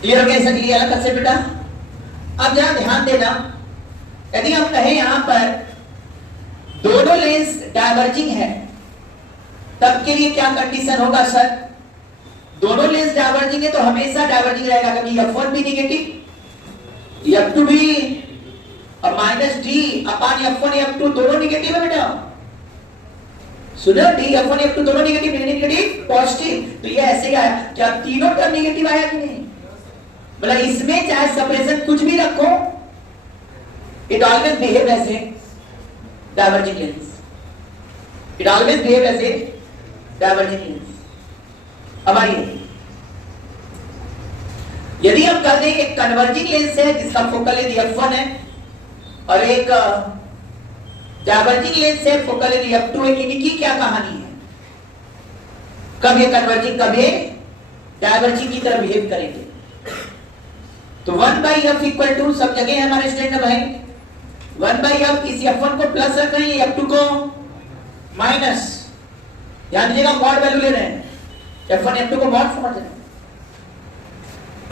Clear हो गया इसका क्लियर अलग कंसेप्ट बेटा। अब जरा ध्यान देना, यदि हम कहें यहां पर दोनों लेंस डाइवर्जिंग है तब के लिए क्या कंडीशन होगा सर? दोनों लेंस डाइवर्जिंग है तो हमेशा डाइवर्जिंग रहेगा, क्योंकि F1 भी नेगेटिव, F2 भी, और minus D upon F1 F2 दोनों नेगेटिव है बेटा। सुनो, डी F1 F2 दोनों नेगेटिव पॉजिटिव, तो ये ऐसे ही आया। क्या तीनों टर्म नेगेटिव आया कि नहीं? मतलब इसमें चाहे सेपरेशन कुछ भी रखो, it always behave as a diverging lens, it always behave as a diverging lens. अब आइए, यदि हम कहते हैं एक कन्वर्जिंग लेंस है जिसका फोकल लेंथ F1 है और एक डाइवर्जिंग लेंस है फोकल लेंथ F2 है, इनकी क्या कहानी है? कब ये कन्वर्जिंग कब ये डाइवर्जिंग की तरह बिहेव करेंगे? तो 1/f इक्वल टू, सब जगह हमारे स्टूडेंट भाई 1/f, इस F1 को प्लस रख रहे हैं, F2 को माइनस। ध्यान दीजिएगा, मॉड वैल्यू ले रहे हैं, F1 F2 को मॉड समझ रहे हैं।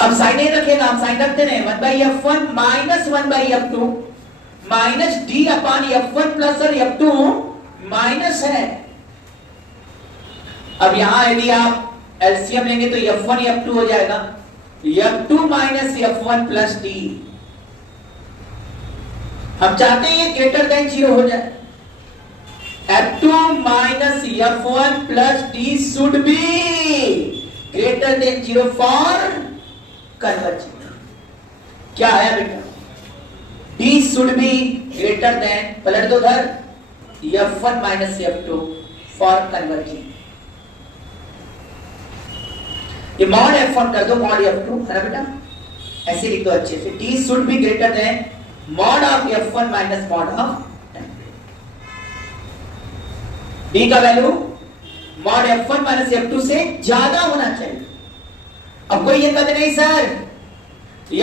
अब साइन नहीं रखेगा, हम साइन रखते हैं 1/f1 minus 1/f2 minus D upon F1 plus और F2 माइनस है। अब यहां यदि आप एलसीएम लेंगे तो F1 F2 हो जाएगा, F2 minus F1 plus D. हम चाहते हैं ये ग्रेटर देन 0 हो जाए। F2 minus F1 plus D should be greater than 0 for converging. क्या है बेटा? D should be greater than, पलट दो उधर, F1 minus F2 for converging. ये मॉड F1 कर दो, मॉड F2 है ना बेटा, ऐसे लिख दो अच्छे से। D should be greater than mod of F1 minus mod of D का value mod F1 minus F2 से ज्यादा होना चाहिए। अब कोई ये कहते नहीं सर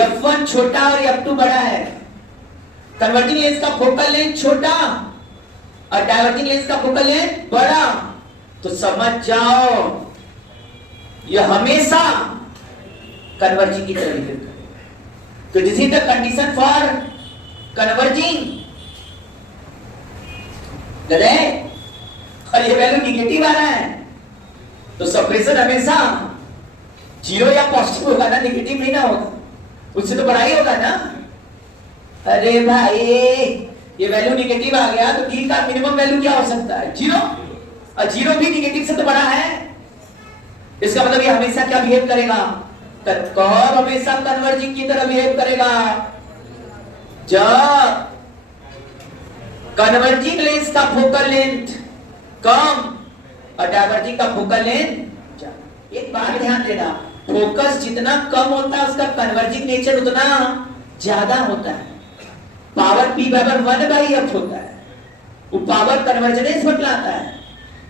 F1 छोटा और F2 बड़ा है, कन्वर्जिंग लेंस का फोकल लेंथ छोटा और डाइवर्जिंग लेंस का फोकल लेंथ बड़ा, तो समझ जाओ यह हमेशा कन्वर्जिंग की तरह बिहेव करेगा। तो this is the condition for converging. और ये वैल्यू निगेटिव आ रहा है तो सेपरेशन हमेशा 0 या पॉजिटिव होगा ना, नेगेटिव नहीं ना होगा, उससे तो बड़ा ही होगा ना। अरे भाई ये वैल्यू निगेटिव आ गया तो डी का मिनिमम वैल्यू क्या हो सकता है? 0, और 0 भी निगेटिव से तो बड़ा है। इसका मतलब ये हमेशा क्या बिहेव करेगा? कर्व हमेशा कन्वर्जिंग की तरह बिहेव करेगा। जब कन्वर्जिंग लेंस का फोकल लेंथ कम और डाइवर्जिंग का फोकल लेंथ ज्यादा। एक बात ध्यान देना, फोकस जितना कम होता है उसका कन्वर्जिंग नेचर उतना ज्यादा होता है। पावर P बराबर 1/f होता है, वो पावर कन्वर्जेंस बतलाता है।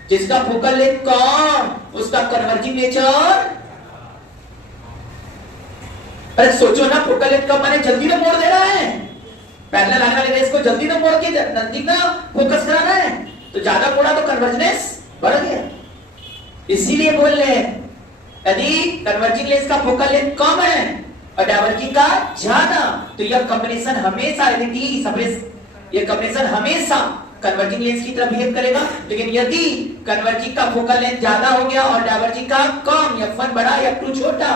जिसका फोकल लेंथ कम उसका कन्वर्जिंग नेचर। अरे सोचो ना, फोकल लेंथ कम माने जल्दी ना मोड़ देना है, पैरेलल आने वाले रेस को जल्दी ना मोड़ के नजदीक ना फोकस कराना है, तो ज्यादा मोड़ा तो कन्वर्जेंस बढ़ गया। इसीलिए बोल रहे हैं यदि कन्वर्जिंग लेंस का फोकल लेंथ कम है और डाइवर्जिंग का ज्यादा, तो यह कॉम्बिनेशन हमेशा ये कॉम्बिनेशन हमेशा कन्वर्जिंग लेंस की तरह बिहेव करेगा। लेकिन यदि कन्वर्जिंग का फोकल लेंथ ज्यादा हो गया और डाइवर्जिंग का कम, F1 बड़ा F2 छोटा,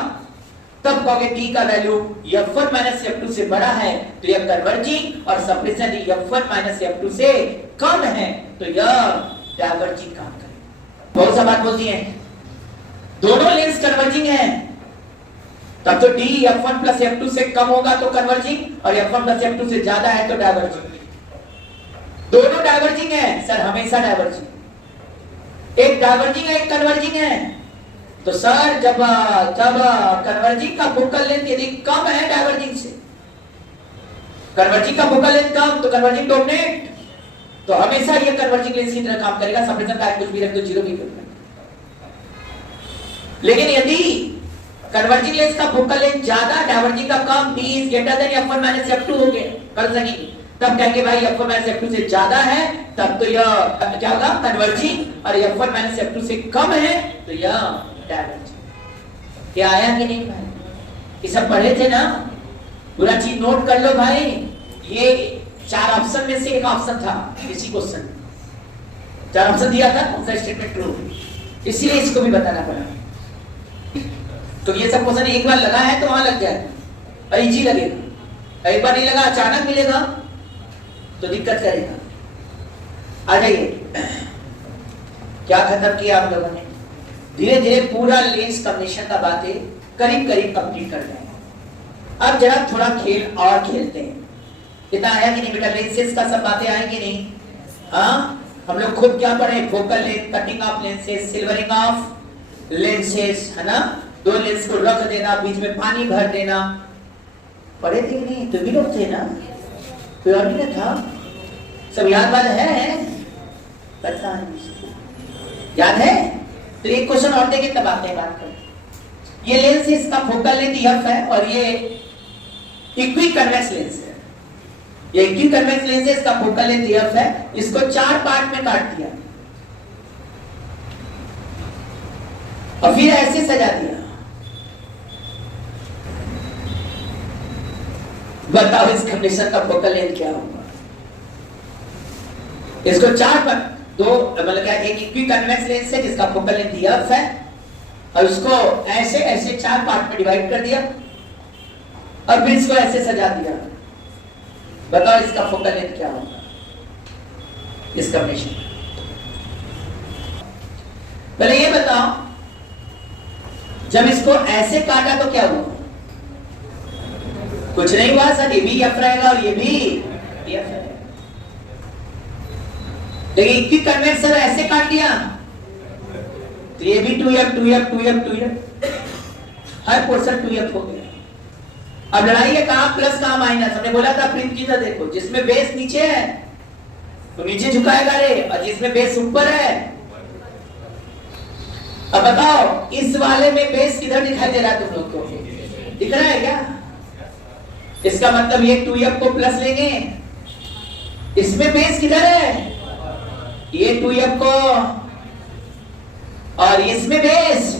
तब कहोगे D का वैल्यू F1 माइनस F2 से बड़ा है तो यह कन्वर्जिंग, और सेपरेशन F1 माइनस F2 से कम है तो यह डाइवर्जिंग काम करेगा। बहुत सा बात बोलती है, दोनों लेंस कन्वर्जिंग है तब तो D F1 प्लस F2 से कम होगा तो कन्वर्जिंग, और F1 प्लस F2 से ज्यादा है तो डाइवर्जिंग। दोनों डाइवर्जिंग है सर, हमेशा डाइवर्जिंग। एक डाइवर्जिंग है एक कन्वर्जिंग है, तो सर जब कन्वर्जिंग का फोकल लेंथ यदि कम है डाइवर्जिंग से, कन्वर्जिंग का फोकल लेंथ कम तो कन्वर्जिंग डोमिनेट, तो हमेशा ये कन्वर्जिंग लेंस की तरह काम करेगा। सेपरेशन का कुछ भी रख दो 0 भी करेगा। लेकिन यदि कन्वर्जिंग लेंस का फोकल लेंथ ज्यादा, डाइवर्जिंग का कम, D is greater than F1 minus F2 हो गया, कर सकेंगे, तब कहेंगे भाई F1 minus F2 से ज्यादा है तब तो यह क्या होगा? कन्वर्जिंग, और F1 minus F2 से कम है तो यह डाइवर्जिंग। क्या आया कि नहीं भाई? ये सब पढ़े थे ना, पूरा चीज नोट कर लो भाई। ये 4 ऑप्शन में से एक ऑप्शन था इसी क्वेश्चन में, 4 ऑप्शन दिया था, कौन सा स्टेटमेंट ट्रू, इसीलिए इसको भी बताना पड़ा। तो ये सब क्वेश्चन एक बार लगा है तो वहां लग जाए और इजी लगेगा, एक बार नहीं लगा अचानक मिलेगा तो दिक्कत करेगा। आ जाइए, क्या खत्म किया आप लोगों ने? धीरे धीरे पूरा लेंस कम्बिनेशन का बातें करीब करीब कंप्लीट कर जाए। अब जरा थोड़ा खेल और खेलते हैं। इतना आया कि नहीं बेटा? लेंसेज का सब बातें आएंगी नहीं? हाँ, हम लोग खुद क्या पढ़े? Focal length, cutting of lenses, silvering of lenses, है ना? 2 लेंस को रख देना, बीच में पानी भर देना, पढ़े थे नहीं? तो भी लोग थे ना, कोई और नहीं था? सब याद वाला है? पता नहीं, याद है? तो एक क्वेश्चन और देंगे तब आते हैं बात करें। ये लेंस इसका फोकल लेंथ एफ है और ये इक्वी कन्वेक्स लेंस है। ये इक्वी कन्वेक्स लेंस है, इसका फोकल लेंथ एफ है। इसको 4 पार्ट में काट दिया और फिर ऐसे सजा दिया। बताओ इस कंडीशन का फोकल लेंथ क्या होगा? इसको 4 पार्ट, 2 मतलब क्या, एक इक्वी कन्वेक्स लेंस है जिसका फोकल लेंथ एफ है और उसको ऐसे ऐसे 4 पार्ट में डिवाइड कर दिया और फिर इसको ऐसे सजा दिया। बताओ इसका फोकल लेंथ क्या होगा इस कॉम्बिनेशन? पहले ये बताओ, जब इसको ऐसे काटा तो क्या हुआ? कुछ नहीं हुआ सर, ये भी एफ रहेगा और ये भी एफ रहेगा। लेकिन इक्वी कन्वेक्स सर ऐसे काट दिया तो ये भी 2f 2f 2f 2f, हर पोर्शन 2f हो गया। अब लड़ाई है कहां प्लस कहां माइनस? हमने बोला था प्रिंट की तरह देखो, जिसमें बेस नीचे है तो नीचे झुकाएगा रे, और जिसमें बेस ऊपर है। अब बताओ इस वाले में बेस किधर दिखाई दे रहा है तुम लोग को? दिख रहा है क्या? इसका मतलब ये 2f को प्लस लेंगे, इसमें बेस किधर है? ये 2f को, और इसमें बेस।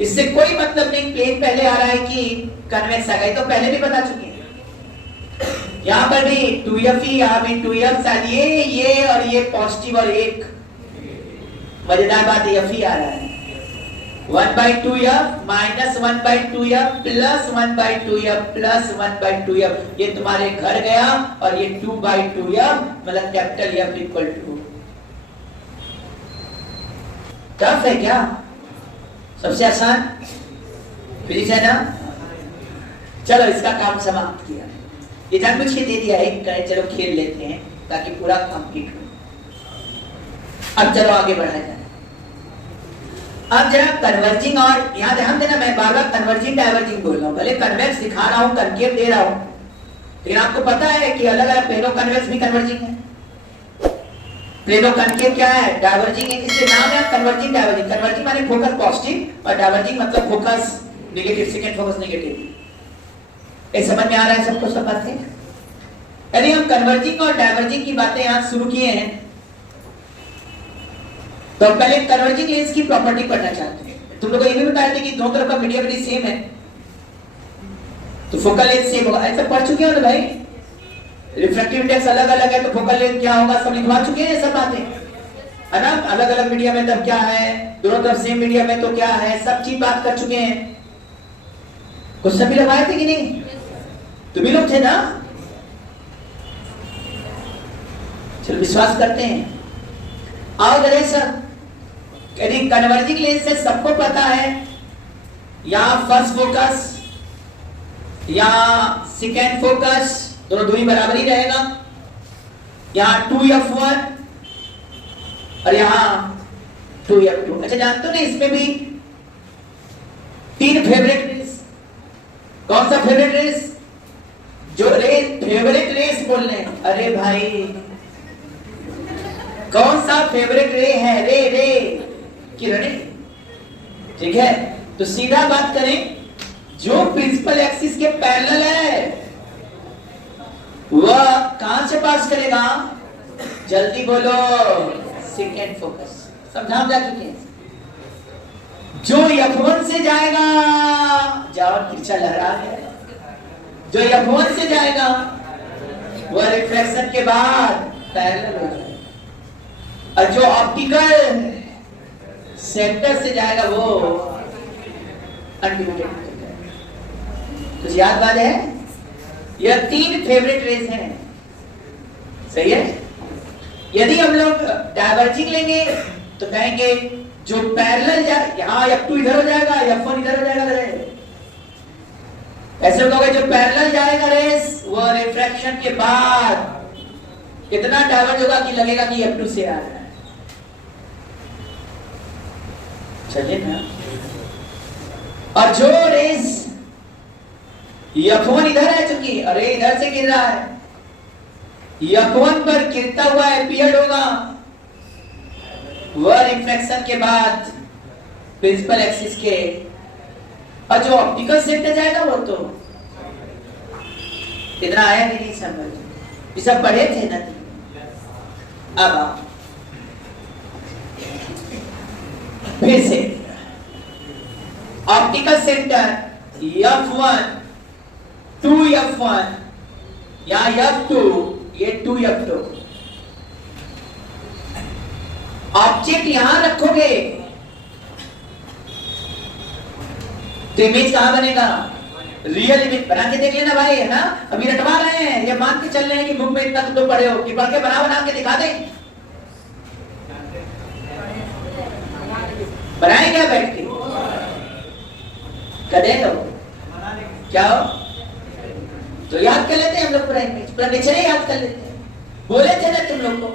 इससे कोई मतलब नहीं, प्लेन पहले आ रहा है कि कन्वेक्स आ गई, तो पहले भी बता चुके हैं। यहां पर भी 2f ही, यहां भी 2f, शायद ये और ये पॉजिटिव और एक मजेदार बात f ही आ रहा है। 1/2f minus 1/2f plus 1/2f plus 1/2f, ये तुम्हारे घर गया और ये 2/2f मतलब capital F equal to. Tough है क्या? सबसे आसान फिजिक्स है ना? चलो इसका काम समाप्त किया, ये जानबूझ के दे दिया है, चलो खेल लेते हैं ताकि पूरा कंप्लीट हो। अब चलो आगे बढ़ाया जाए। अब जरा कन्वर्जिंग, और यहां ध्यान देना, मैं बार बार कन्वर्जिंग डाइवर्जिंग बोल रहा हूं, भले कन्वेक्स दिखा रहा हूं, कनकेव दे रहा हूं, लेकिन आपको पता है कि अलग अलग प्लेनो कन्वेक्स भी कन्वर्जिंग है। प्लेनो कनकेव क्या है? डाइवर्जिंग है, इसके नाम है कन्वर्जिंग डाइवर्जिंग। कन्वर्जिंग माने फोकस पॉजिटिव और डाइवर्जिंग मतलब focus negative, second focus negative. ये समझ में आ रहा है सबको? सब बातें, यदि हम कन्वर्जिंग और डाइवर्जिंग की बातें यहां शुरू किए हैं तो पहले कन्वर्जिंग लेंस की प्रॉपर्टी पढ़ना चाहते हैं। तुम लोग ये भी बताए थे कि दोनों तरफ का मीडियम रेंज सेम है तो फोकल लेंथ सेम होगा, ऐसा पढ़ चुके हो ना भाई? रिफ्रैक्टिव इंडेक्स अलग अलग है तो फोकल लेंथ क्या होगा सब लिखवा चुके हैं, सब बातें है ना? अलग अलग मीडियम है तब क्या है, दोनों तरफ सेम मीडियम है तो क्या है, सब चीज बात कर चुके हैं। कुछ सभी लोग आए थे कि नहीं? तुम ही लोग थे ना? चलो विश्वास करते हैं। आओ जरा सर, यदि कन्वर्जिंग लेंस से सबको पता है या फर्स्ट फोकस या सेकेंड फोकस दोनों दूरी बराबर ही रहेगा, यहां 2f1 और यहां 2f2। अच्छा जानते हो ना इसमें भी 3 फेवरेट रेस। कौन सा फेवरेट रेस? जो रे फेवरेट रेस बोल रहे हैं, अरे भाई कौन सा फेवरेट रे है? रे की रे, ठीक है? तो सीधा बात करें, जो प्रिंसिपल एक्सिस के पैरेलल है वह कहां से पास करेगा? जल्दी बोलो, सेकेंड फोकस। समझा जा चुके हैं? जो F1 से जाएगा जाओ तिरछा लहरा है। जो F1 से जाएगा वह रिफ्लेक्शन के बाद पैरेलल हो जाएगा, और जो ऑप्टिकल सेंटर से जाएगा वो अनडिवाइडेड हो जाएगा। कुछ याद बात है? यह 3 फेवरेट रेस हैं, सही है। यदि हम लोग डाइवर्जिंग लेंगे तो कहेंगे जो पैरेलल जाए, यहाँ F2 इधर हो जाएगा, F1 इधर हो जाएगा। ऐसे कहोगे जो पैरेलल जाएगा रेस वो रिफ्रैक्शन के बाद इतना डाइवर्ज होगा कि लगेगा कि F2 से आ रहा है। चलिए ना। और जो रेस F1 इधर है, चूंकि अरे इधर से गिर रहा है, F1 पर गिरता हुआ अपीयर्ड होगा, वह रिफ्लेक्शन के बाद प्रिंसिपल एक्सिस के, और जो ऑप्टिकल सेंटर जाएगा वो तो इतना आया नहीं समझ, ये सब पढ़े थे ना। अब आओ फिर से ऑप्टिकल सेंटर F1 2F1 या F2, ये 2F2। ऑब्जेक्ट यहां रखोगे तो इमेज कहां बनेगा? रियल इमेज बना के देख लेना भाई, है ना। अभी रटवा रहे हैं, ये मान के चल रहे हैं कि बुक में इतना तो पढ़े हो कि पढ़ के बना के दिखा दें। बनाए क्या बैठ के? कर दे क्या हो तो याद कर लेते हैं हम लोग पूरा इमेज, पूरा नेचर ही याद कर लेते हैं। बोले थे ना तुम लोग को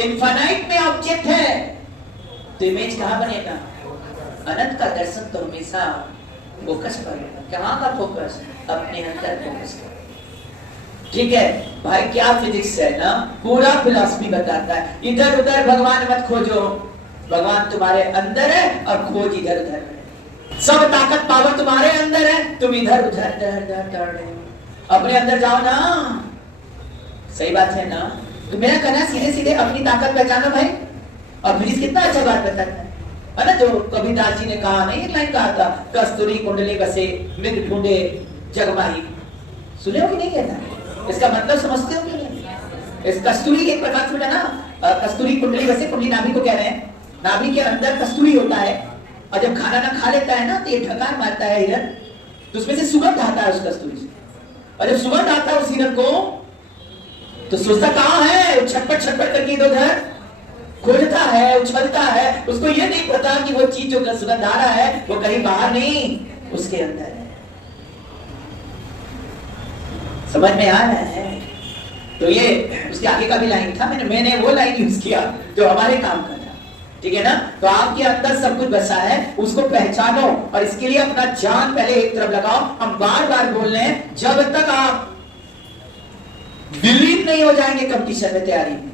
इनफाइनाइट में ऑब्जेक्ट है तो इमेज कहां बनेगा? अनंत का दर्शन तो हमेशा फोकस करेगा। कहां का फोकस? अपने अंदर फोकस करेगा। ठीक है भाई, क्या फिजिक्स है ना, पूरा फिलॉसफी बताता है। इधर उधर भगवान मत खोजो, भगवान तुम्हारे अंदर है और खोज इधर उधर है। सब ताकत पावर तुम्हारे अंदर है, तुम इधर उधर दर रहे हो। अपने अंदर जाओ ना, सही बात है ना। तो मेरा कहना सीधे सीधे अपनी ताकत पहचानो भाई। और फिजिक्स कितना अच्छा बात बताता है ना। जो कबीरदास जी ने कहा नहीं, एक लाइन कहा था, कस्तूरी कुंडली बसे मृग ढूंढे जगमाही। सुने हो कि नहीं कहता? इसका मतलब समझते हो कि नहीं? इस कस्तूरी एक प्रकार से ना, कस्तूरी कुंडली बसे, कुंडली नाभि को कह रहे हैं। नाभि के अंदर कस्तूरी होता है, और जब खाना ना खा लेता है ना तो ये ढकार मारता है हिरन, तो उसमें से सुगंध आता है उस कस्तूरी से। और जब सुगंध आता है उस हिरन को तो सोचता कहां है, छटपट छटपट करके इधर उधर खोजता है, उछलता है। उसको ये नहीं पता कि वो चीज जो सुगंध आ रहा है वो कहीं बाहर नहीं, उसके अंदर है। समझ में आ रहा है? तो ये उसके आगे का भी लाइन था, मैंने वो लाइन यूज किया जो हमारे काम का था। ठीक है ना। तो आपके अंदर सब कुछ बसा है, उसको पहचानो, और इसके लिए अपना जान पहले एक तरफ लगाओ। हम बार बार बोल रहे हैं, जब तक आप विलीन नहीं हो जाएंगे कंपटीशन में, तैयारी में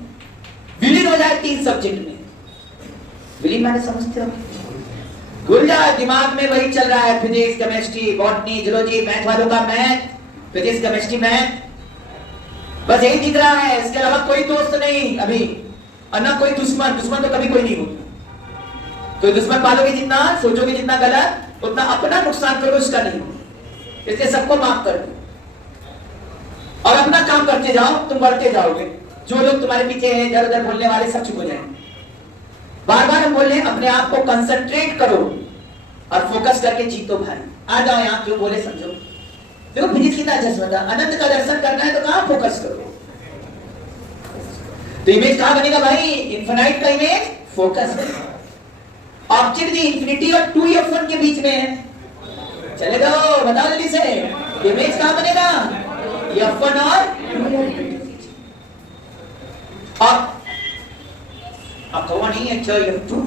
विलीन हो जाए 3 सब्जेक्ट में। विलीन माने समझते हो? घुल जाए, दिमाग में वही चल रहा है, physics chemistry botany zoology, math वालों का मैथ, फिजिक्स केमिस्ट्री मैथ, बस यही दिख रहा है। इसके अलावा कोई दोस्त नहीं अभी, और ना कोई दुश्मन। दुश्मन तो कभी कोई नहीं होगा। कोई दुश्मन पालोगे जितना, सोचोगे जितना गलत, उतना अपना नुकसान करोगे, उसका नहीं होगा। इसलिए सबको माफ कर दो और अपना काम करते जाओ, तुम बढ़ते जाओगे। जो लोग तुम्हारे पीछे हैं, इधर उधर बोलने वाले, सब चुप हो जाएंगे। बार बार हम बोल रहे हैं, अपने आप को कंसंट्रेट करो और फोकस करके जीतो भाई। आ जाओ यहाँ, जो बोले समझो। देखो फिजिक्स कितना अच्छा समझा, अनंत का दर्शन करना है तो कहां फोकस करो? तो इमेज कहां बनेगा भाई? इनफिनाइट का इमेज फोकस है। ऑब्जेक्ट भी इंफिनिटी और 2F1 के बीच में है। चले जाओ, बताओ जल्दी से, इमेज कहां बनेगा? F1 और अब कौन नहीं है, क्या F2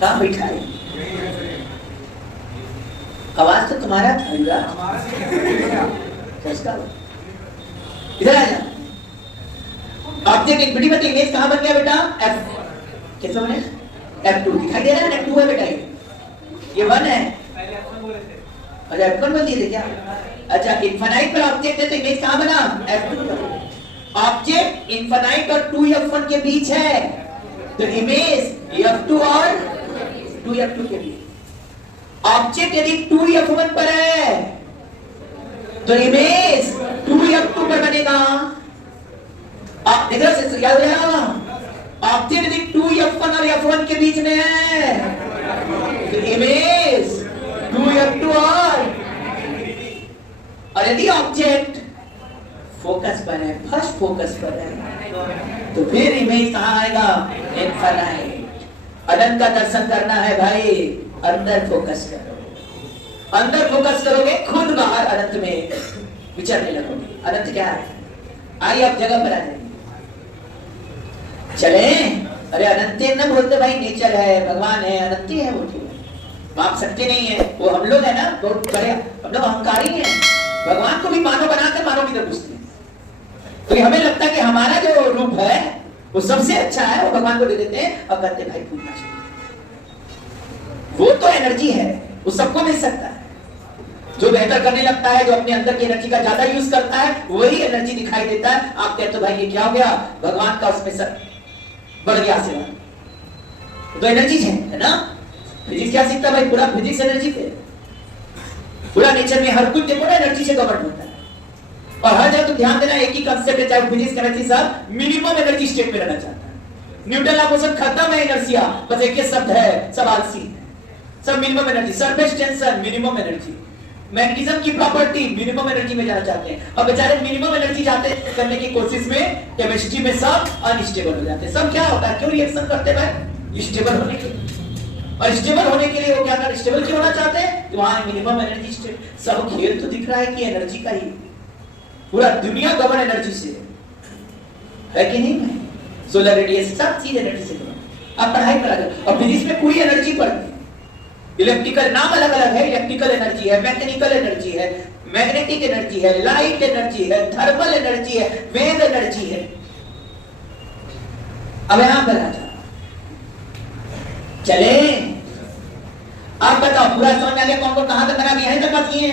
कहां बैठा है? आवाज तो तुम्हारा था इधर आ जा। ऑब्जेक्ट इनफिनिटी में इमेज कहां बन गया बेटा? F कैसे बने? F2 दिखाई दे रहा है ना, F2 है बेटा, ये 1 है। अच्छा F1 बोल दिए थे क्या? अच्छा इनफिनाइट पर ऑब्जेक्ट है तो इमेज कहां बना? F2। ऑब्जेक्ट इनफिनाइट और 2F1 के बीच है तो इमेज F2 और 2F2 के बीच। ऑब्जेक्ट यदि 2f1 पर है तो इमेज 2f2 पर बनेगा। आप देख रहे हो, याद हो जाएगा। ऑब्जेक्ट यदि 2f1 और f1 के बीच में है तो इमेज 2f2 और यदि ऑब्जेक्ट फोकस पर है, फर्स्ट फोकस पर है, तो फिर इमेज कहां आएगा? इनफाइनाइट। अनंत का दर्शन करना है भाई, अंदर फोकस करो। अंदर फोकस करोगे, खुद बाहर अनंत में विचरने लगोगे। अनंत क्या है? आइए आप जगह पर आ जाइए। चले? अरे अनंत न बोलते भाई, नेचर है, भगवान है, अनंत है वो, माप सकते नहीं है वो। हम लोग है ना बहुत बड़े, हम लोग अहंकारी हैं। भगवान को भी मानव बनाकर मानव की तरफ पूछते हैं, तो हमें लगता है कि हमारा जो रूप है वो सबसे अच्छा है, वो भगवान को दे देते हैं और कहते हैं भाई पूछना चाहिए। वो तो एनर्जी है, वो सबको मिल सकता है। जो बेहतर करने लगता है, जो अपने अंदर की एनर्जी का ज्यादा यूज करता है, वही एनर्जी दिखाई देता है। आप कहते हो भाई ये क्या हो गया? भगवान का उसमें सब बढ़ गया आशीर्वाद। तो एनर्जी है ना। फिजिक्स क्या सीखता है भाई? पूरा फिजिक्स एनर्जी पे, पूरा नेचर में हर कुछ देखो ना एनर्जी से गवर्न होता है। और हर जगह तुम ध्यान देना, एक ही कांसेप्ट है, चाहे फिजिक्स केमिस्ट्री सब मिनिमम एनर्जी स्टेट में रहना चाहता है। न्यूटन का क्वेश्चन खत्म है इनर्शिया, बस एक ही शब्द है, सब आलसी है, सब minimum energy. Surface tension minimum energy, magnetism की प्रॉपर्टी मिनिमम एनर्जी में जाना चाहते हैं। अब बेचारे मिनिमम एनर्जी जाते करने की कोशिश में केमिस्ट्री में सब अनस्टेबल हो जाते हैं। सब क्या होता है? क्यों रिएक्शन करते हैं? स्टेबल होने के लिए। और स्टेबल होने के लिए वो क्या कर, स्टेबल क्यों होना चाहते हैं? तो वहां मिनिमम एनर्जी स्टेट। सब खेल तो दिख रहा है कि एनर्जी का ही, पूरा दुनिया गवर्न एनर्जी से है कि नहीं? सोलर रेडिएशन सब चीज एनर्जी से गवर्न। आप पढ़ाई करा दो, और फिजिक्स में पूरी एनर्जी पढ़ती है। इलेक्ट्रिकल नाम अलग अलग है, इलेक्ट्रिकल एनर्जी है, मैकेनिकल एनर्जी है, मैग्नेटिक एनर्जी है, लाइट एनर्जी है, थर्मल एनर्जी है, वेव एनर्जी है। अब यहां पर आ जाओ, चले आप बताओ पूरा समझ में आ गया कौन कौन कहां तक बना? यहीं तक बाकी है।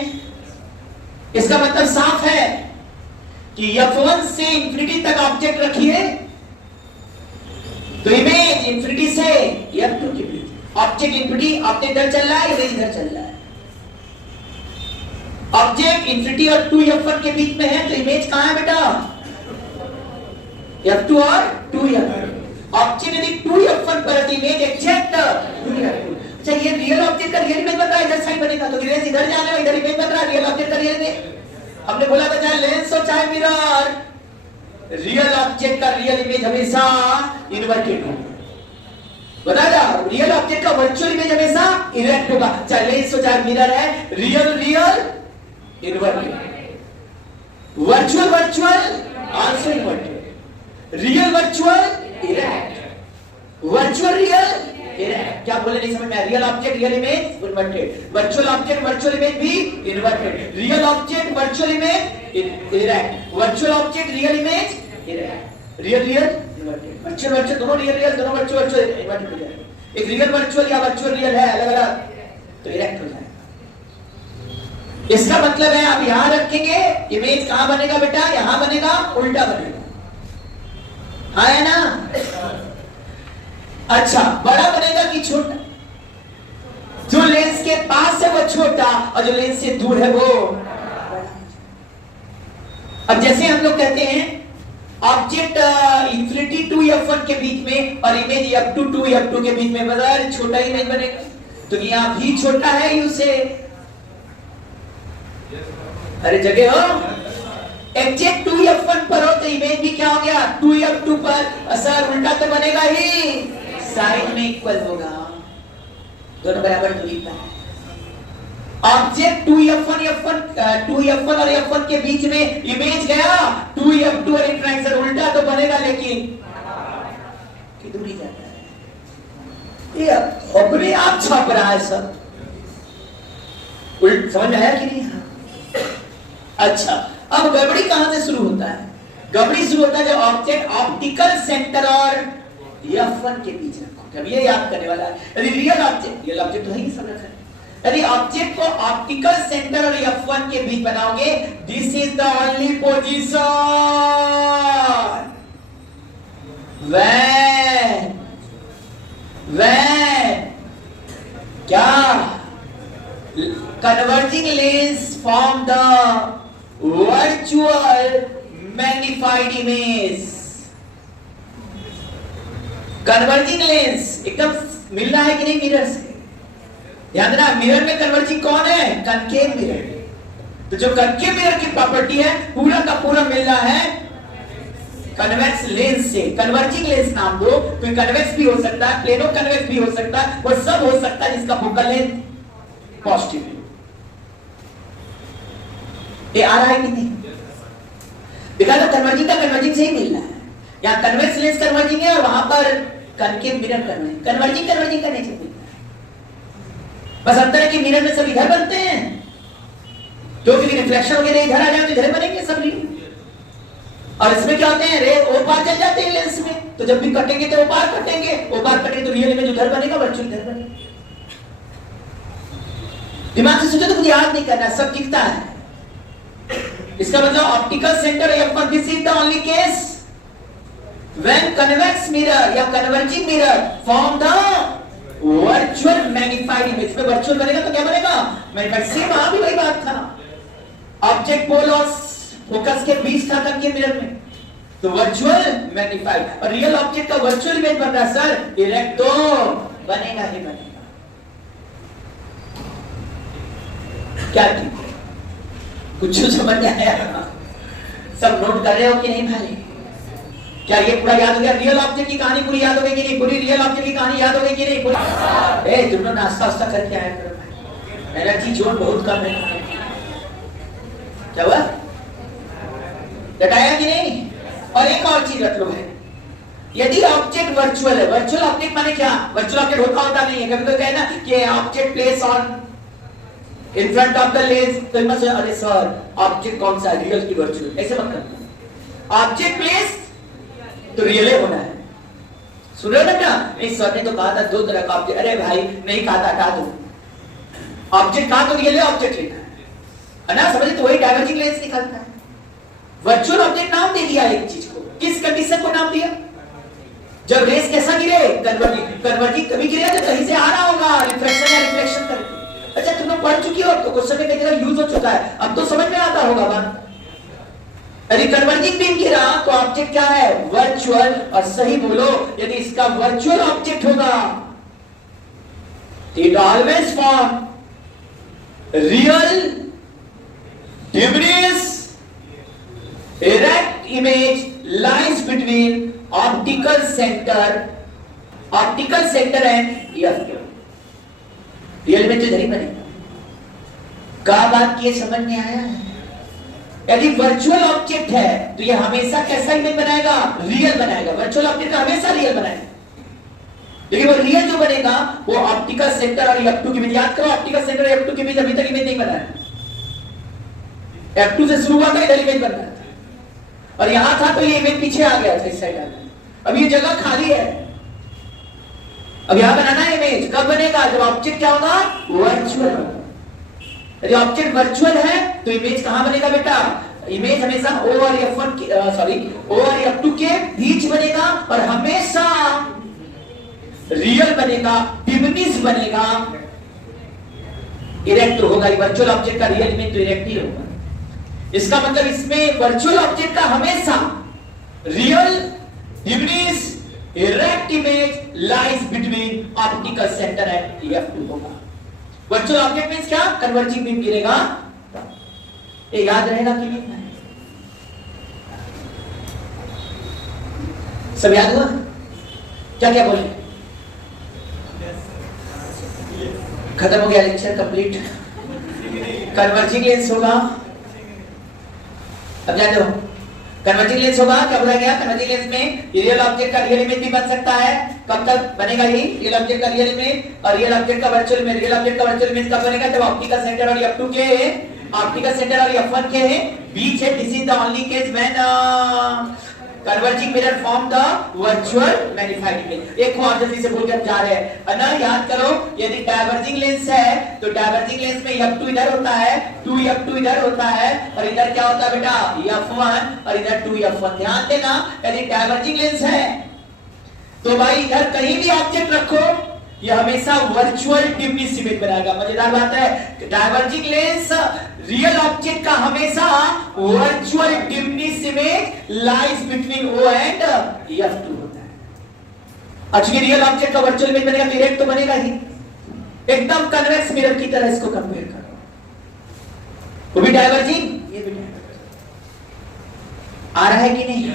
इसका मतलब साफ है कि f1 से इंफिनिटी तक ऑब्जेक्ट रखिए तो इमेज इंफिनिटी से f2 के बीच। ऑब्जेक्ट इंफिनिटी, ऑब्जेक्ट इधर चल रहा है, इमेज इधर चल रहा है। ऑब्जेक्ट इंफिनिटी और 2f1 के बीच में है तो इमेज कहां है बेटा? f2 और 2f1। ऑब्जेक्ट यदि 2f1 पर है तो इमेज एग्जैक्ट 2f2। अच्छा ये रियल ऑब्जेक्ट का रियल इमेज बन रहा है, इधर साइड बनेगा तो इमेज इधर जा रहा है, इधर इमेज बन रहा है रियल ऑब्जेक्ट का रियल इमेज। हमने बोला था चाहे लेंस हो चाहे मिरर, रियल ऑब्जेक्ट का रियल इमेज हमेशा इन्वर्टेड होगा। बताया, रियल ऑब्जेक्ट का वर्चुअल इमेज हमेशा इरेक्ट होगा, चाहे लेंस हो चाहे मिरर है। Real real inverted, virtual virtual also inverted, real virtual erect, virtual real erect. क्या बोले नहीं समझ में? Real object real image inverted, virtual object virtual image भी inverted, real object virtual image erect, virtual object real image erect, real real inverted, virtual virtual दोनों real real दोनों virtual virtual inverted हो जाएगा। एक रियल वर्चुअल या virtual real है अलग अलग तो इरेक्ट हो जाएगा। इसका मतलब है आप यहां रखेंगे, इमेज कहां बनेगा बेटा? यहां बनेगा, उल्टा बनेगा, है ना? अच्छा बड़ा बनेगा कि छोटा? जो लेंस के पास है वो छोटा और जो लेंस से दूर है वो बड़ा। अब जैसे हम लोग कहते हैं ऑब्जेक्ट इंफिनिटी 2f1 के बीच में और इमेज f2 2f2 के बीच में बदल छोटा इमेज बनेगा, तो यहां भी छोटा है यू से। अरे जगह हो, एग्जैक्ट 2f1 पर हो तो इमेज भी क्या हो गया? 2f2 पर। असर उल्टा तो बनेगा ही, साइड में इक्वल होगा, दोनों बराबर दूरी पर है। ऑब्जेक्ट 2f1 और f1 के बीच में इमेज गया 2f2 और एक ट्रायंगल, उल्टा तो बनेगा लेकिन की दूरी जाता है। ये अपने आप छाप रहा है सब, उल्ट समझ में आया कि नहीं? अच्छा अब गड़बड़ी कहां से शुरू होता है? गड़बड़ी शुरू होता है जब ऑब्जेक्ट ऑप्टिकल सेंटर और f1 के बीच रखो। अब ये याद करने वाला है, यदि रियल ऑब्जेक्ट तो है ही सब रखा है, यदि ऑब्जेक्ट को ऑप्टिकल सेंटर और f1 के बीच बनाओगे, this is the only position when क्या converging lens form the virtual magnified image. Converging lens एकदम मिल रहा है कि नहीं मिरर से? ध्यान देना, मिरर में कन्वर्जिंग कौन है? Concave mirror. तो जो कनकेव मिरर की प्रॉपर्टी है पूरा का पूरा मिल रहा है कन्वेक्स लेंस से। कन्वर्जिंग लेंस नाम दो, कोई कन्वेक्स भी हो सकता है, प्लेनो कन्वेक्स भी हो सकता है, वो सब हो सकता है जिसका फोकल लेंथ पॉजिटिव है। ये आ रहा है कि नहीं? देखा तो कन्वर्जिंग का कन्वर्जिंग से ही मिल रहा है। यहाँ कन्वेक्स लेंस कन्वर्जिंग है और वहां पर कनकेव मिरर कन्वर्जिंग कन्वर्जिंग करने से मिलता है। बस अंतर है कि मिरर में सब इधर बनते हैं, क्योंकि रिफ्लेक्शन वगैरह इधर आ जाए तो इधर बनेंगे सब ली। और इसमें क्या होते हैं, रे ओ पार चल जाते हैं लेंस में, तो जब भी कटेंगे तो ओ पार कटेंगे, ओ पार कटेंगे तो रियल इमेज उधर बनेगा, वर्चुअल इधर बनेगा। दिमाग से सोचो तो कुछ याद नहीं करना, सब दिखता है। इसका मतलब optical centre F1, this is the only case when convex mirror या converging mirror form the virtual magnified image। में virtual बनेगा तो क्या बनेगा? magnified। सेम वहां भी वही बात था, ऑब्जेक्ट पोल और फोकस के बीच था कनकेव मिरर में, तो वर्चुअल मैग्नीफाइड। और रियल ऑब्जेक्ट का वर्चुअल इमेज बन रहा है सर, डायरेक्ट तो बनेगा ही बनेगा। क्या ठीक है? कुछ समझ नहीं आया? सब नोट कर रहे हो कि नहीं भाई? क्या ये पूरा याद हो गया? रियल ऑब्जेक्ट की कहानी पूरी याद हो गई कि नहीं? पूरी रियल ऑब्जेक्ट की कहानी याद हो गई कि नहीं? पूरी। ए तुम लोग नाश्ता वास्ता करके आया करो भाई, एनर्जी जोन बहुत कम है। क्या हुआ? डटाया कि नहीं? और एक और चीज रख लो भाई, यदि ऑब्जेक्ट वर्चुअल है, वर्चुअल ऑब्जेक्ट माने क्या? वर्चुअल ऑब्जेक्ट होता नहीं है। कभी तो कहे ना कि object place on in front of the lens, तो मत अरे सर ऑब्जेक्ट कौन सा है, रियल की वर्चुअल, ऐसे मत करना। ऑब्जेक्ट प्लेस तो रियल होना है। सुन रहे हो ना? नहीं सर ने तो कहा था दो तरह का ऑब्जेक्ट। अरे भाई नहीं कहा था, हटा दो। ऑब्जेक्ट कहा तो रियल ऑब्जेक्ट लिखा है ना, समझे? तो वही डाइवर्जिंग लेंस निकलता है। वर्चुअल ऑब्जेक्ट नाम दे दिया एक चीज को, किस कंडीशन को नाम दिया? जब रेस कैसा गिरे? कन्वर्जिंग कभी गिरेगा जब कहीं से आ रहा होगा, रिफ्लेक्शन या रिफ्लेक्शन करके। अच्छा तुम लोग पढ़ चुकी हो तो क्वेश्चन में कई जगह यूज हो चुका है, अब तो समझ में आता होगा बात। यदि कन्वर्जिंग बीम गिरा तो ऑब्जेक्ट क्या है? वर्चुअल। और सही बोलो, यदि इसका वर्चुअल ऑब्जेक्ट होगा it always form real diminish erect image lies between optical center and F2। Real में तो इधर ही बनेगा। क्या बात की समझ में आया है? यदि वर्चुअल ऑब्जेक्ट है तो ये हमेशा कैसा इमेज बनाएगा? रियल बनाएगा। वर्चुअल ऑब्जेक्ट हमेशा रियल बनाएगा, लेकिन वो रियल जो बनेगा वो ऑप्टिकल सेंटर और F2 के बीच। याद करो, ऑप्टिकल सेंटर और F2 के बीच अभी तक इमेज नहीं बना है। F2 से शुरू हुआ था, इधर इमेज बन रहा था, और यहां था तो ये इमेज पीछे आ गया था इस साइड आ। अब ये जगह खाली है, अब यहां बनाना है इमेज। कब बनेगा? जब ऑब्जेक्ट क्या होगा? वर्चुअल होगा। यदि ऑब्जेक्ट वर्चुअल है तो इमेज कहां बनेगा बेटा? इमेज हमेशा O और O और F2 के बीच बनेगा, और हमेशा रियल बनेगा, डिमिनिश बनेगा, इरेक्ट होगा। वर्चुअल ऑब्जेक्ट का रियल इमेज तो इरेक्ट ही होगा। इसका मतलब इसमें वर्चुअल ऑब्जेक्ट का हमेशा real diminish erect image lies between optical centre and F2 होगा। वर्चुअल ऑब्जेक्ट मींस क्या? कन्वर्जिंग बीम गिरेगा। ये याद रहेगा कि नहीं? सब याद हुआ? क्या क्या बोले? खत्म हो गया लेक्चर कंप्लीट। कन्वर्जिंग लेंस होगा, अब जान दो। कन्वर्जिंग लेंस होगा, क्या बोला गया? कन्वर्जिंग लेंस में रियल ऑब्जेक्ट का रियल इमेज भी बन सकता है। कब तक बनेगा ये रियल ऑब्जेक्ट का रियल इमेज और रियल ऑब्जेक्ट का वर्चुअल इमेज? रियल ऑब्जेक्ट का वर्चुअल इमेज कब बनेगा? जब ऑप्टिकल सेंटर और F2 के ऑप्टिकल सेंटर और F1 के बीच है। This is the only case when converging mirror form the virtual magnified image. एक और जल्दी से बोल के हम जा रहे हैं, है ना? याद करो, यदि डाइवर्जिंग लेंस है तो डाइवर्जिंग लेंस में F2 इधर होता है, 2F2 इधर होता है, और इधर क्या होता है बेटा? F1, और इधर 2F1। ध्यान देना, यदि डाइवर्जिंग लेंस है तो भाई इधर कहीं भी ऑब्जेक्ट रखो ये हमेशा वर्चुअल डिमनिस इमेज बनाएगा। मजेदार बात है, डाइवर्जिंग लेंस रियल ऑब्जेक्ट का हमेशा virtual diminished image lies between O and F2 होता है। अच्छा, रियल ऑब्जेक्ट का वर्चुअल इमेज बनेगा, डायरेक्ट तो बनेगा ही, एकदम कन्वेक्स मिरर की तरह इसको कंपेयर करो, वो भी डाइवर्जिंग, ये भी डाइवर्जिंग। आ रहा है कि नहीं?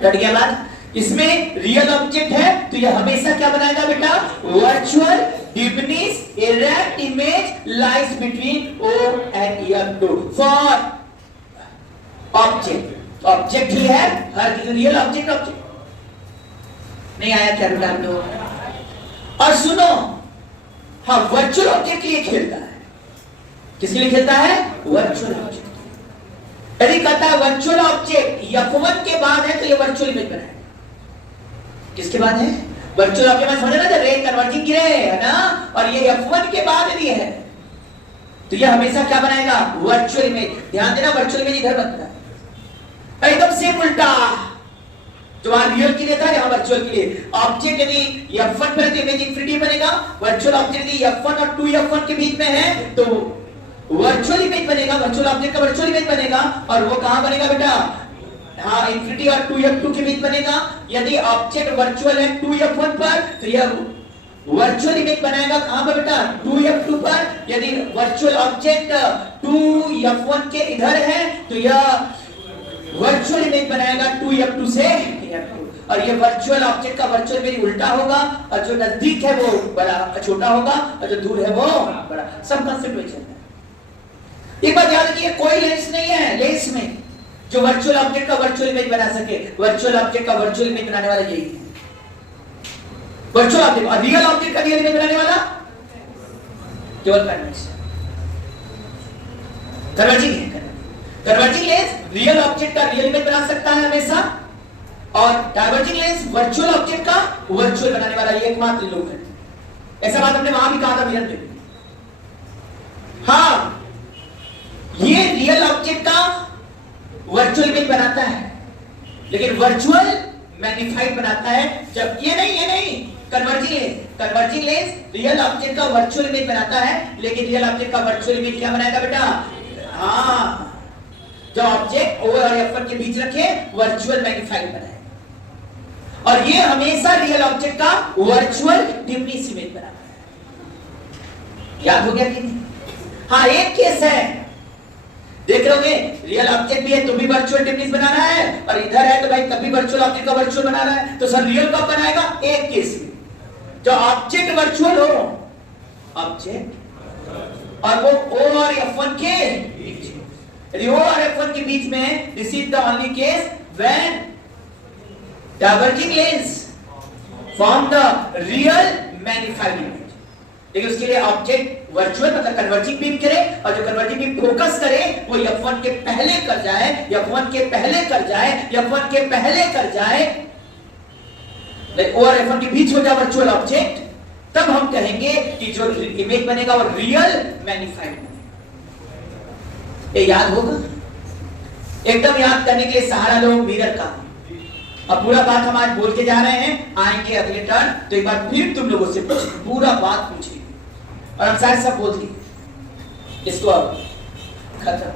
कट गया बात? इसमें रियल ऑब्जेक्ट है तो ये हमेशा क्या बनाएगा बेटा? Virtual diminished erect image lies between O and F2 for object. Object ही है हर रियल ऑब्जेक्ट। नहीं आया क्या बेटा आप लोग? और सुनो, हाँ वर्चुअल ऑब्जेक्ट के लिए खेलता है। किसके लिए खेलता है? Virtual object. यदि कहता है वर्चुअल ऑब्जेक्ट F1 के बाद है तो ये वर्चुअल इमेज बनाएगा। किसके बाद है? वर्चुअल ऑब्जेक्ट में समझ रहे ना, रे कन्वर्जिंग गिरे है ना, और ये F1 के बाद यदि है तो ये हमेशा क्या बनाएगा? Virtual image. ध्यान देना, वर्चुअल इमेज इधर बनता है, एकदम सेम उल्टा। जो वहां रियल के लिए था यहां वर्चुअल के लिए। ऑब्जेक्ट यदि F1 पर इमेज इंफिनिटी बनेगा, वर्चुअल ऑब्जेक्ट यदि F1 और 2F1 के बीच में है तो वर्चुअल इमेज बनेगा, वर्चुअल ऑब्जेक्ट का वर्चुअल इमेज बनेगा। और वो कहां बनेगा बेटा? हाँ, इंफिनिटी और 2F2 के बीच बनेगा। यदि ऑब्जेक्ट वर्चुअल है 2F1 पर तो यह वर्चुअल इमेज बनाएगा कहां पर बेटा? 2F2 पर। यदि वर्चुअल ऑब्जेक्ट 2F1 के इधर है तो यह वर्चुअल इमेज बनाएगा 2F2 से F2। और ये वर्चुअल ऑब्जेक्ट का वर्चुअल इमेज उल्टा होगा, और जो नजदीक है वो बड़ा छोटा होगा और जो दूर है वो बड़ा। सब कांसेप्ट वही चलता है। एक बात याद रखिए, कोई लेंस नहीं है लेंस में जो वर्चुअल ऑब्जेक्ट का वर्चुअल इमेज बना सके। वर्चुअल ऑब्जेक्ट का वर्चुअल इमेज बनाने वाला यही है, वर्चुअल ऑब्जेक्ट। और रियल ऑब्जेक्ट का रियल इमेज बनाने वाला केवल कन्वेंशन, कन्वर्जिंग है। कन्वर्जिंग लेंस रियल ऑब्जेक्ट का रियल इमेज बना सकता है हमेशा, और डाइवर्जिंग लेंस वर्चुअल ऑब्जेक्ट का वर्चुअल बनाने वाला ये एकमात्र लोग है। ऐसा बात हमने वहां भी कहा था मिरर में। हाँ, ये रियल ऑब्जेक्ट का वर्चुअल इमेज बनाता है, लेकिन वर्चुअल मैग्नीफाइड बनाता है। जब ये नहीं कन्वर्जिंग लेंस रियल ऑब्जेक्ट का वर्चुअल इमेज बनाता है, लेकिन रियल ऑब्जेक्ट का वर्चुअल इमेज क्या बनाएगा बेटा? हाँ, जो ऑब्जेक्ट O और F1 के बीच रखे वर्चुअल मैग्नीफाइड बनाएगा। और ये हमेशा रियल ऑब्जेक्ट का वर्चुअल डिमनिस इमेज बनाता है। याद हो गया कि नहीं? हाँ, एक केस है, देख रहे रियल ऑब्जेक्ट भी है तो भी वर्चुअल डिमनिस बना रहा है, और इधर है तो भाई तभी वर्चुअल ऑब्जेक्ट का वर्चुअल बना रहा है। तो सर रियल कब बनाएगा? एक केस में, जो ऑब्जेक्ट वर्चुअल हो, ऑब्जेक्ट और वो O और F1 के बीच। यदि O और F1 के बीच में, this is the only case when diverging lens form the real magnified image. लेकिन उसके लिए ऑब्जेक्ट वर्चुअल मतलब कन्वर्जिंग बीम करे, और जो कन्वर्जिंग बीम फोकस करे वो F1 के पहले कर जाए, F1 के पहले कर जाए, F1 के पहले कर जाए, और F1 के बीच हो जाए वर्चुअल ऑब्जेक्ट, तब हम कहेंगे कि जो इमेज बनेगा वो रियल मैग्नीफाइड बनेगा। ये याद होगा? एकदम याद करने के लिए सहारा लो मिरर का। अब पूरा बात हम आज बोल के जा रहे हैं, आएंगे अगले टर्न तो एक बार फिर तुम लोगों से पूरा बात पूछेंगे, और हम शायद सब बोल दिए इसको। अब खत्म।